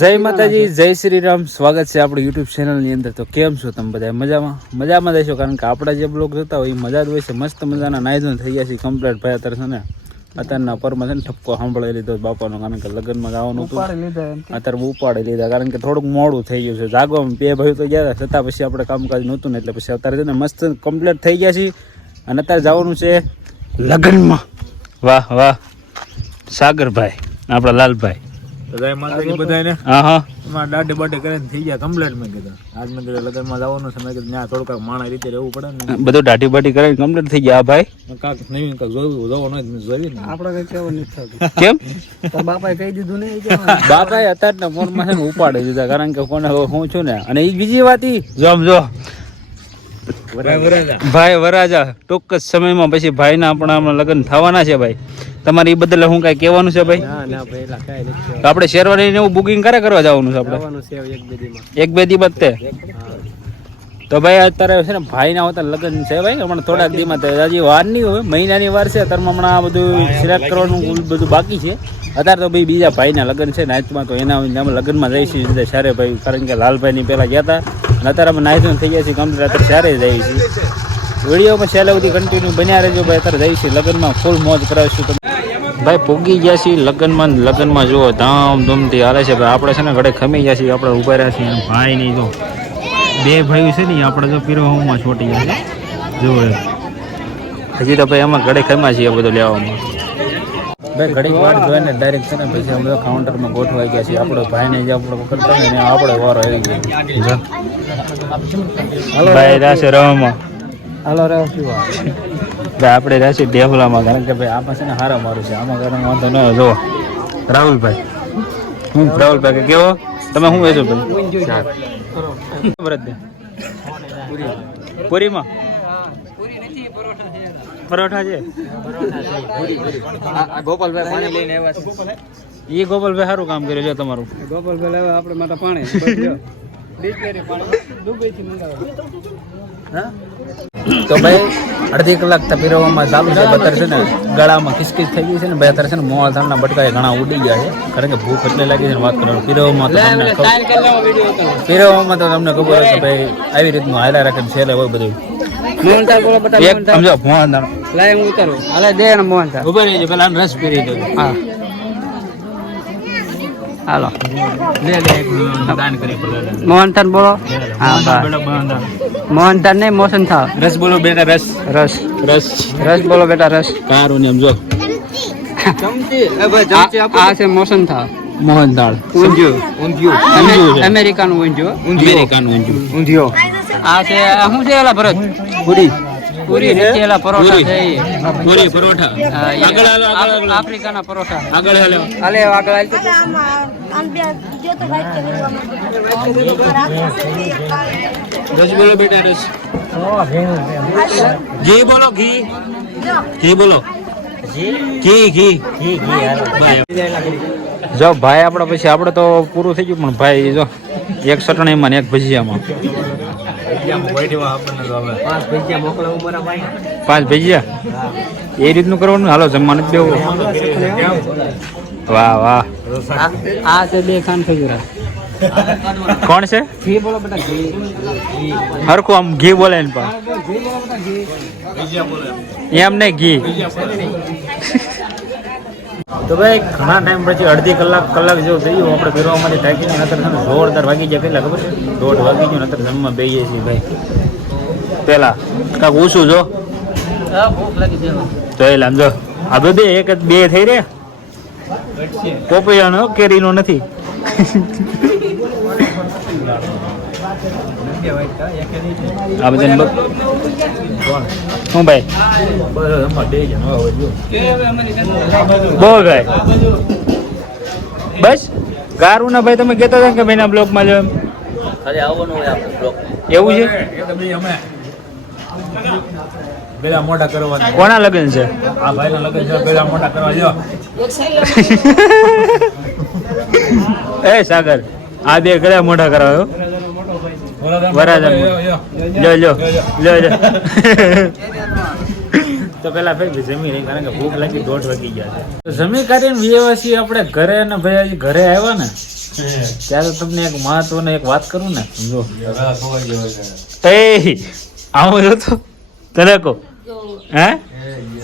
જય માતાજી, જય શ્રી રામ. સ્વાગત છે આપણું યુટ્યુબ ચેનલની અંદર. તો કેમ છો તમે બધા? મજામાં રહેશો, કારણ કે આપણા જે બ્લોગ જોતા હોય એ મજા જ હોય છે. મસ્ત મજાના નાયદોન થઈ ગયા છે કમ્પ્લીટ. ભાઈ અત્યારે છે ને અત્યારના પરમાં છે ને ઠપકો સાંભળાવી લીધો બાપાનો, કારણ કે લગ્નમાં જવાનું હતું. અત્યારે ઉપાડી લીધા, કારણ કે થોડુંક મોડું થઈ ગયું છે. જાગવામાં બે ભાઈ તો ગયા છતાં પછી આપણે કામકાજ નહોતું ને, એટલે પછી અત્યારે છે ને મસ્ત કમ્પ્લીટ થઈ ગયા છે. અને અત્યારે જવાનું છે લગ્નમાં. વાહ વાહ સાગરભાઈ, આપણા લાલભાઈ. દાઢી બાઢી કરીને થઈ ગયા કમ્પ્લીટ. મેં કીધું આજ મેં કીધું લગ્નમાં જવાનું છે. મેં કીધું ત્યાં થોડુંક માણા રીતે રહેવું પડે ને. બધું દાઢી બાઢી કરીને કમ્પ્લીટ થઈ ગયા. ભાઈ કાંક નવીન કાંક જોવાનું જોયું ને આપણે કઈ કેવું નથી થતું. કેમ બાપાએ કહી દીધું ને? બાપાએ અત્યારના ફોનમાં છે ને ઉપાડી દીધા, કારણ કે કોને હું છું ને. અને એ બીજી વાત જો ભાઈ વરાજા ટૂંક જ સમયમાં પછી ભાઈના આપણા લગ્ન થવાના છે. ભાઈ તમારે એ બદલે હું કઈ કહેવાનું છે? ભાઈ આપણે શેરવાની એવું બુકિંગ કરવા જવાનું છે આપણે એક બે દી બધે. તો ભાઈ અત્યારે છે ને ભાઈના હોતા લગ્ન છે. ભાઈ હમણાં થોડાક દીમાં હજી વાર નહીં હોય, મહિનાની વાર છે. અત્યારે હમણાં આ બધું સિલેક્ટ કરવાનું બધું બાકી છે. અત્યારે તો ભાઈ બીજા ભાઈના લગ્ન છે નાઇટમાં, તો એના લગ્નમાં જઈશું સારે ભાઈ, કારણ કે લાલભાઈની પહેલાં ગયા હતા. અને અત્યારે અમે નાઇટ થઈ ગયા છીએ કમ્પ્લીટ. અત્યારે સારે જઈએ છીએ. વિડીયોમાં છેલ્લે સુધી કન્ટિન્યુ બન્યા રહેજો ભાઈ. અત્યારે જઈશું લગ્નમાં, ફૂલ મોજ કરાવીશું. ભાઈ પૂગી ગયા છીએ લગ્નમાં જુઓ ધામધૂમથી હાલે છે. ભાઈ આપણે છે ને ઘડે ખમી ગયા છીએ, આપણે ઉભા રહ્યા છીએ. ભાઈ નહીં જો બે ભાઈ છે ને આપણે જો પીરોમાં છોટી ગયા છે જુઓ. હજી તો ભાઈ આમાં ઘડે ખમ્યા છીએ બધું લેવામાં. ભાઈ ઘડીક વાર જોઈને ડાયરેક્ટ છે ને પછી અમે કાઉન્ટરમાં ગોઠવાઈ ગયા છીએ. આપણો ભાઈને જે આપણે કરતા હોય ને આપણે વારો આવી ગયો. ભાઈ રાશે રવામાં હાલો રહો ભાઈ, આપણે રાશી ડેવલામાં, કારણ કે ભાઈ આમાં છે ને હારા મારું છે. આમાં કારણ વાંધો ન જો. રાહુલભાઈ હું રાહુલભાઈ કેવો તમે શું વેચો ભાઈ? પૂરીમાં પરોઠા છે. ગોપાલભાઈ પાણી લઈને આવ્યા છે. એ ગોપાલભાઈ સારું કામ કર્યું છે તમારું. ગોપાલભાઈ લાવ્યા આપણે માટે પાણી. તો ભાઈ અડધી કલાક પીરવવામાં ચાલુ છે. અત્યારે છે ને ગળામાં ખિસખીસ થઈ ગઈ છે ને ભાઈ. અત્યારે છે ને મોળા થાળના બટકા ઘણા ઉડી ગયા છે, કારણ કે ભૂખ એટલે લાગી છે ને વાત કરવાનું. પીરવવામાં તો તમને ખબર હશે ભાઈ, આવી રીતનું હાલા રાખે છેલ્લે હોય બધું. રસ પીરી દો. હા હાલો દાન કરી મોહનથાળ બોલો. હા મોહનથાળ નહીં મોસન થાળ. રસ બોલો બેટા, રસ રસ રસ રસ બોલો બેટા, રસ કારું ને સમજો. આ છે મોસન થાળ, મોહનથાળ, ઊંધિયું અમેરિકાનું ઊંધિયું. આ છે શું છે એલા ભરત? પૂરી પરોઠા છે. પૂરી પરોઠા આફ્રિકાના પરોઠા. આગળ રસ બોલો બેટા, રસ. ઘી બોલો, ઘી બોલો, ઘી. જો ભાઈ આપડે પછી આપણે તો પૂરું થઈ ગયું, પણ ભાઈ જો એક ચટણીમાં ને એક ભજીયામાં 5 ભજીયા એ રીતનું કરવાનું. હાલો જમવાનું જ બેવું. વાહ વાહ. આ છે 2 ખાન ખજૂરા. કોણ છે? ઘી બોલો બેટા, ઘી હરખું આમ ઘી બોલે ને પા એમ નહીં ઘી. તો ભાઈ ઘણા ટાઈમ પછી અડધી કલાક જેવું થઈ ગયું આપણે ફેરવામાંથી થાકીને. અત્યારે છે ને જોરદાર વાગી ગયા. કેટલા ખબર છે? 1:30 વાગી ગયું. અત્યારે જમવા બેસીએ છીએ ભાઈ. પેલા કાંક ઓછું જો ભૂખ લાગી તો એ લામ જો આ બે એક જ બે થઈ રે. પોપૈયાનો કેરીનો નથી. આ બધા હું ભાઈ બોલ ભાઈ બસ ગારું ના ભાઈ. તમે કહેતા હતા કે ભાઈ બ્લોકમાં લો એમ એવું છે? પેલા મોટા કરવા. કોના લગ્ન છે? આ ભાઈના લગ્ન છે. પેલા મોટા કરવા જો. એ સાગર આ બે ગળા મોટા કરાવ્યો. વરાજા લ્યો તો પેલા ભાઈ જમી રહી, કારણ કે ભૂખ લાગી 1:30 વાગી ગયા છે. જમી કરીને વ્યવસ્થિત આપણે ઘરે ને ભાઈ ઘરે આવ્યા ને ત્યારે તમને એક મહત્વનો એક વાત કરું ને, જો એ આમ જો તો તને કહું, હે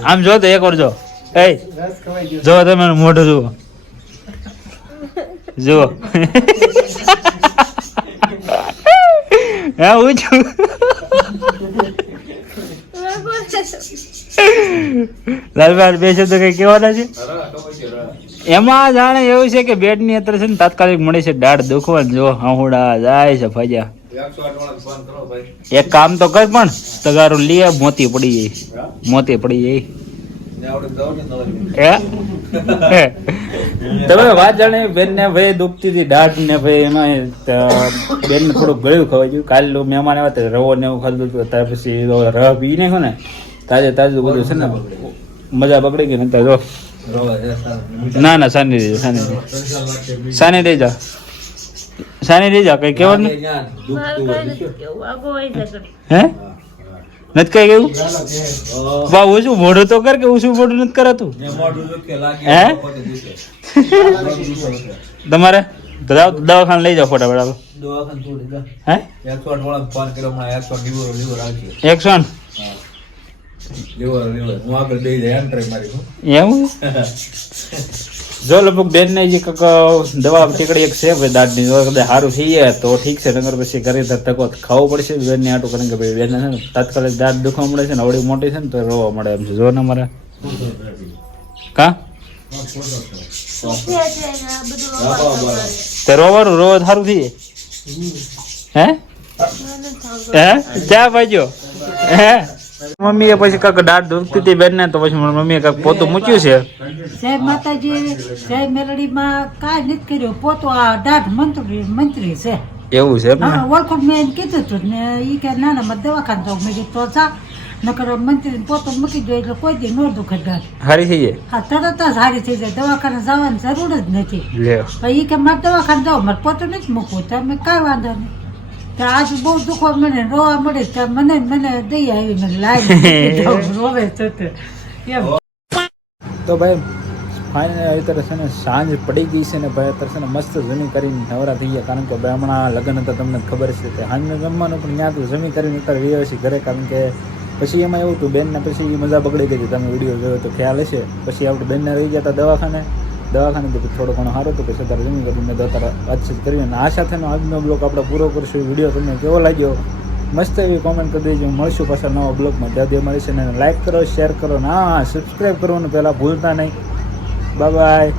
આમ જો તો એક વાર જો, એ જો તમે મોઢું જુઓ, જુઓ હા હું છું. લાલભાઈ બે શબ્દ કઈ કહેવાના છે એમાં? જાણે એવું છે કે બેડ ની અત્યારે છે ને તાત્કાલિક મળે છે દાઢ દુખવા, જો હાહુડા જાય છે ફાજા. એક કામ તો કર પણ તગારું લે, મોતી પડી જાય, મોતી પડી જાય. તમે વાત જાણે બેન ને ભાઈ દુખતી હતી દાઢ ને ભાઈ, એમાં બેન ને થોડુંક ગળ્યું ખવાય ગયું. કાલે મહેમાન આવ્યા રવો ને એવું ખાધું હતું, ત્યાર પછી રહ પી નાખ્યો ને તાજે તાજું બધું છે ને, મજા બગડી ગઈ ને. જો ના ના સાની રહી જા, સાની રહી જા, સાની રહી જા, કઈ કેવાનું હે નથી કઈ કેવું? બા ઓછું મોઢું તો કર, કે ઓછું મોઢું નથી કરાતું હે? તમારે દવાખાને લઈ જાઓ ફટાફટ. હે 100 એવું? જો લગભગ બેન ને જે દવા ટીકડી એક છે ભાઈ દાંત ની, સારું થઈ જાય તો ઠીક છે, નગર પછી કરી તકો ખાવું પડશે બેન ને આટું કરીને કે ભાઈ બેન છે ને તાત્કાલિક દાંત દુખવા મળે છે ને, અવડી મોટી છે ને તો રોવા મળે એમ છે. જો ને મારે કા તે રોવાનું રોવા સારું થઈ જાય હે? ક્યાં ભાઈજો હે? મમ્મી એ પછી કાંક દાઢ દુખતી હતી બેન ને, તો પછી મમ્મીએ કાંક પોતું મૂક્યું છે. જય માતાજી, જય મેલડીમાં કાંઈ નથી કર્યું, પોતો આ દાઢ મંત્રી છે એવું છે એમ ને? ઓળખું મેં એને કીધું હતું ને, એ કે ના ના મારે દવાખાને જાઉં. મેં કીધું તો જા, નકર મંત્રી પોતો મૂકી દો એટલે કોઈ દી ન દુખે દાઢ. હારી થઈ જાય? હા તરત જ હારી થઈ જાય, દવાખાને જવાની જરૂર જ નથી. લે એ કે મારે દવાખાને જાઓ, મારે પોતો નથી મૂકવું. તમે કાંઈ વાંધો નહીં. આજે બહુ દુખવા મને રોવા મળે, મને દઈ આવી, મને લાવી રોવે છે એમ. તો ભાઈ ફાઇનલ અત્યારે છે ને સાંજ પડી ગઈ છે ને ભાઈ, અત્યારે છે ને મસ્ત જમી કરીને નવરા થઈ ગયા. કારણ કે ભાઈ હમણાં લગ્ન હતા તમને ખબર છે, કે સાંજનું જમવાનું પણ ત્યાં તો જમી કરીને અત્યારે વ્યવસ્થિત ઘરે. કારણ કે પછી એમાં એવું હતું બેનને પછી મજા બગડી ગઈ હતી, તમે વિડીયો જોયો તો ખ્યાલ હશે. પછી આપણે બેનને રહી જતા દવાખાને તો થોડો ઘણો સારો હતો, પછી અત્યારે જમી કરીને તો અત્યારે વાતચીત કરી. અને આ સાથેનો આજનો બ્લોગ આપણે પૂરો કરશું. વિડીયો તમને કેવો લાગ્યો મસ્ત એવી કોમેન્ટ કરી દેજો. મળશું પાછા નવા બ્લોગમાં, ત્યાં સુધી મળીશું ને લાઈક કરો, શેર કરો, ના સબસ્ક્રાઈબ કરવાનું પહેલાં ભૂલતા નહીં. Bye bye.